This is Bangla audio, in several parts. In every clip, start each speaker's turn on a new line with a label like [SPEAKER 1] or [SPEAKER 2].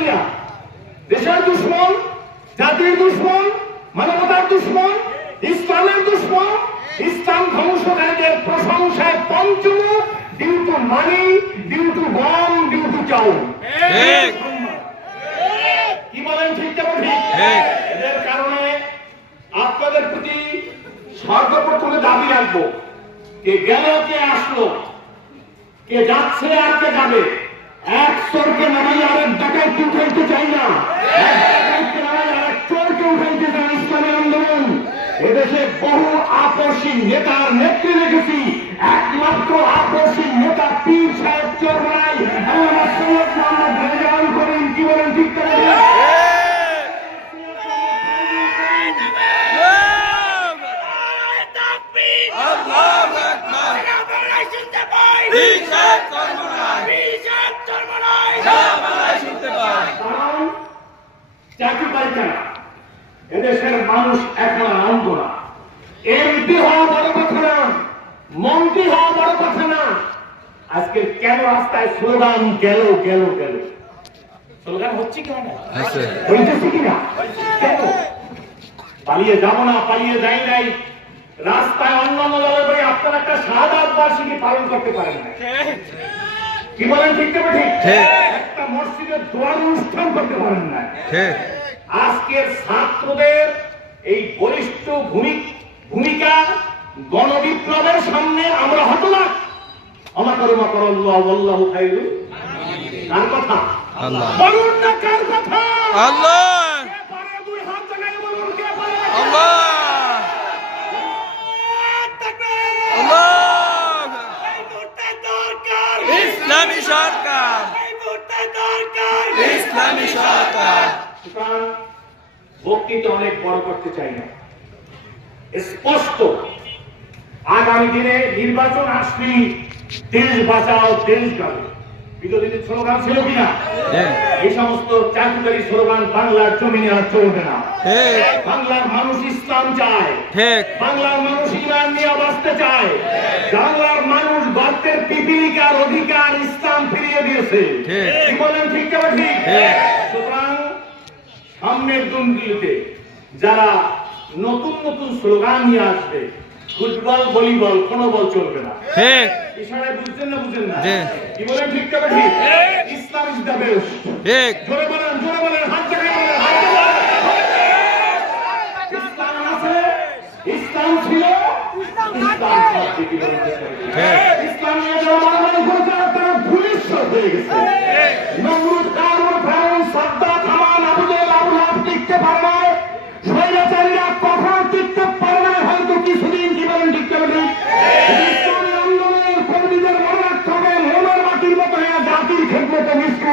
[SPEAKER 1] মিডিয়া দেশের দুশ্মন জাতির দুশ্মন মানবতার দুশ্মন ইসলামের দুশ্মন ইসলাম ধ্বংসকারীদের প্রশংসায় পঞ্চম due to money due to গম ডিউ টু চাউল। কি বলেন ঠিক ঠিক?
[SPEAKER 2] ঠিক।
[SPEAKER 1] এদের কারণে আপনাদের প্রতি সর্বপ্রথমে দাবি রাখব কে গেল কে আসলো কে যাচ্ছে আর কে যাবে। এক চোরকে নামাই আরেক ডাকাইতে উঠাইতে চাই না। এক উঠাইতে চাই ইসলামের আন্দোলন। এদেশে বহু আপসী নেতার নেত্রী রেখেছি একমাত্র আপসী নেতা পীর সাহেব চোর বানাই। আমার সৈয়দ মোহাম্মদ রেজাউল করিম কি বলেন ঠিক
[SPEAKER 2] না?
[SPEAKER 1] চাকরি পাইছে না এদেশের মানুষ এখন আনন্দ না। এমপি হওয়া বড় কথা না মন্ত্রী হওয়া বড় কথা না। আজকে কেন রাস্তায় স্লোগান গেল গেল গেল? স্লোগান হচ্ছে কেন না
[SPEAKER 2] হয়েছে
[SPEAKER 1] হইতেছে কিনা কেন? পালিয়ে যাব না পালিয়ে যাই নাই। রাস্তায় অন্যান্য দলের আপনারা একটা সাদা বার্ষিকী পালন করতে পারেন না কি বলেন ঠিক তবে ঠিক। একটা মসজিদে দোয়ার অনুষ্ঠান করতে পারেন না।
[SPEAKER 2] ঠিক।
[SPEAKER 1] আজকের ছাত্রদের এই বলিষ্ঠ ভূমি- ভূমিকা গণবিপ্লবের সামনে আমরা হতবাক। আমার করমা কর আল্লাহ আল্লাহ খাইরু কার কথা?
[SPEAKER 2] আল্লাহ।
[SPEAKER 1] বলুন না কার কথা।
[SPEAKER 2] আল্লাহ। ইসলামী সরকার
[SPEAKER 1] সুতরাং বক্তৃতা অনেক বড় করতে চাই না। স্পষ্ট আগামী দিনে নির্বাচন আসবি দেশ বাঁচাও দেশ বিগত দিনের স্লোগান ছিল কিনা? এই সমস্ত স্লোগান বাংলার জমিনে আর চলবে না। বাংলার মানুষ ইসলাম চায়। বাংলার মানুষ ইমান নিয়ে বাঁচতে চায়। বাংলার মানুষ গর্তের পিপিলিকার অধিকার ইসলাম ফিরিয়ে দিয়েছে। কি বলেন ঠিক। সুতরাং সামনের দিনগুলিতে যারা নতুন নতুন স্লোগান নিয়ে আসবে ফুটবল ভলিবল কোনো বল চলবে না।
[SPEAKER 2] ঠিক
[SPEAKER 1] ইশারায় বুঝছেন না বুঝছেন না?
[SPEAKER 2] জি।
[SPEAKER 1] কি বলেন ঠিক তবে ঠিক ইসলাম ইজ দ্য বেস্ট।
[SPEAKER 2] ঠিক
[SPEAKER 1] জোরে বলেন জোরে বলেন হাত জায়গায় বলেন। ইসলাম আছে ইসলাম ছিল ইসলাম? ঠিক। ইসলাম নিয়ে যারা মারামারি করেছে তারা ভূমিষ্ঠ হয়ে গেছে। নমরুদ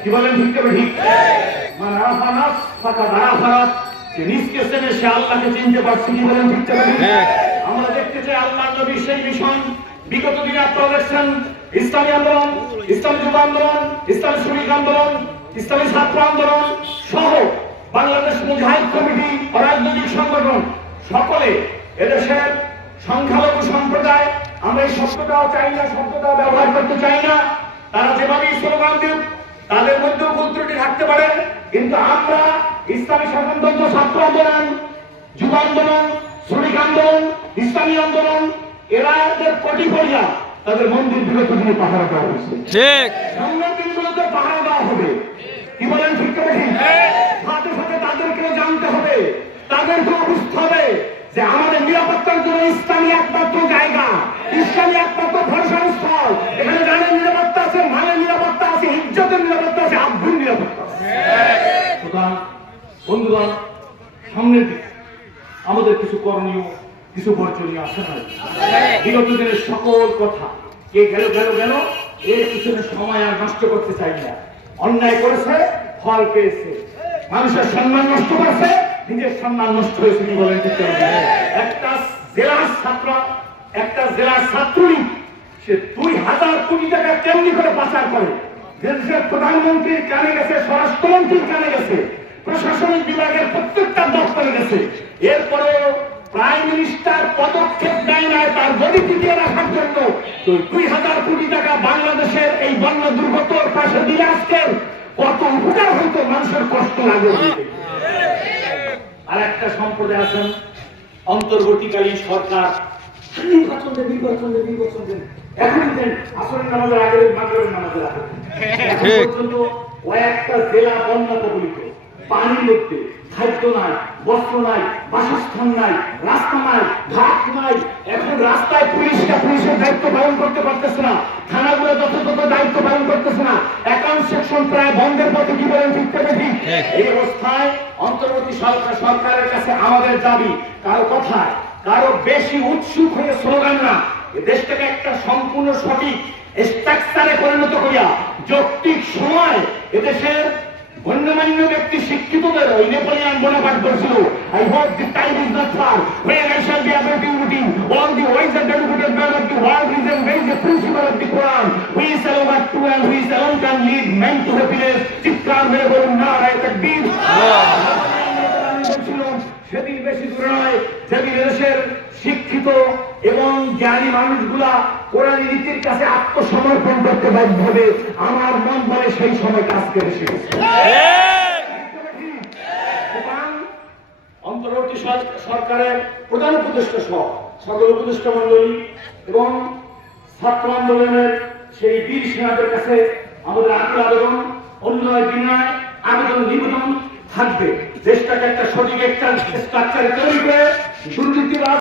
[SPEAKER 1] কি বলেন ঠিক তবে ঠিক? আরাফানাস ফাঁকা যে নিজকে চেনে সে আল্লাহকে চিনতে পারছে কি বলেন ঠিক তবে ঠিক?
[SPEAKER 2] ঠিক।
[SPEAKER 1] আমরা দেখতে চাই আল্লাহ নবীর সেই মিশন বিগত দিনে আপনারা দেখছেন ইসলামী আন্দোলন ইসলামী যুব আন্দোলন ইসলামী শ্রমিক আন্দোলন ইসলামী ছাত্র আন্দোলন সহ বাংলাদেশ মুজাহিদ কমিটি অরাজনৈতিক সংগঠন সকলে এদেশের সংখ্যালঘু সম্প্রদায় আমরা এই শব্দটাও চাই না শব্দটা ব্যবহার করতে চাই না। তারা যেভাবে স্লোগান কিন্তু আমরা ইসলামী শাসনতন্ত্র ছাত্র আন্দোলন যুব আন্দোলন শ্রমিক আন্দোলন ইসলামী আন্দোলন এরা এদের কোটি পড়িয়া তাদের মন্দির বিগত দিনে পাহারা দেওয়া হয়েছে।
[SPEAKER 2] ঠিক।
[SPEAKER 1] সামনের দিনগুলোতে পাহারা দেওয়া হবে। কি বলেন ঠিক করে সাথে সাথে তাদেরকেও জানতে হবে তাদেরকেও বুঝতে হবে যে আমাদের নিরাপত্তার জন্য ইসলামী একমাত্র জায়গা ইসলামী একমাত্র ভরসার স্থল এখানে জানের নিরাপত্তা আছে মানের নিরাপত্তা আছে ইজ্জতের নিরাপত্তা আছে আব্দুল নিরাপত্তা আছে সুতরাং বন্ধুগণ সামনের দিকে আমাদের কিছু করণীয় কিছু বর্জনীয় আছে না বিগত দিনের সকল কথা, কে গেল গেল গেল, এর পিছনে সময় আর নষ্ট করতে চাই না। অন্যায় করেছে, ফল পেয়েছে। মানুষের সম্মান নষ্ট করেছে, নিজের সম্মান নষ্ট হয়েছে বলেন একটা জেলার ছাত্র, একটা জেলার ছাত্রলীগ, সে দুই হাজার কোটি টাকা কেমনি করে পাচার করে? দেশের প্রধানমন্ত্রীর কানে গেছে, স্বরাষ্ট্রমন্ত্রীর কানে গেছে, প্রশাসনিক বিভাগের প্রত্যেকটা দপ্তরে গেছে। এরপরেও প্রাইম মিনিস্টার পদক্ষেপ নেয় নাই তার গদি টিকিয়ে রাখার জন্য। দুই হাজার কোটি টাকা বাংলাদেশের এই বন্যা দুর্গতর পাশে দিয়ে আজকের কত উপকার হইতো মানুষের কষ্ট লাগে। আর একটা সম্প্রদায় আছেন অন্তর্বর্তীকালীন সরকার। নির্বাচন দেন নির্বাচন দেন নির্বাচন দেন এখন দেন আসরের নামাজের আগে মাগরের নামাজের আগে। পর্যন্ত কয়েকটা জেলা বন্যা কবলিত পানির মধ্যে খাদ্য নাই বস্ত্র নাই বাসস্থান নাই রাস্তা নাই ঘাট নাই। এখন রাস্তায় পুলিশটা পুলিশের দায়িত্ব পালন করতে পারতেছে না। থানাগুলো যথাযথ দায়িত্ব পালন করতেছে না। অ্যাকাউন্ট সেকশন প্রায় বন্ধের পথে কি বলেন ঠিক থেকে ঠিক? এই অবস্থায় অন্তর্বর্তী সরকার সরকারের কাছে আমাদের দাবি কারও কথায় কারও বেশি উৎসুক হয়ে স্লোগান না। দেশটাকে একটা সম্পূর্ণ সঠিক স্ট্রাকচারে পরিণত করিয়া যৌক্তিক সময় এদেশের অন্যমান্য ব্যক্তি শিক্ষিতদের ওই নেপোলিয়ান বোনাপার্ট করেছিল। I hope the time is not far where lead men to happiness চিৎকার না রায় তাকবীর সেদিন বেশি দূরে নয় সেদিন দেশের শিক্ষিত এবং জ্ঞানী মানুষগুলা কাছে আত্মসমর্পণ করতে বাধ্য হবে আমার মন বলে সেই সময় কাজ করে সুতরাং অন্তর্বর্তী সরকারের প্রধান সকল মন্ডলী এবং ছাত্র আন্দোলনের সেই বীর সেনাদের কাছে আমাদের আকুল আবেদন বিনয়, আবেদন, নিবেদন থাকবে। দেশটাকে একটা সঠিক একটা তৈরি করে দুর্নীতিবাদ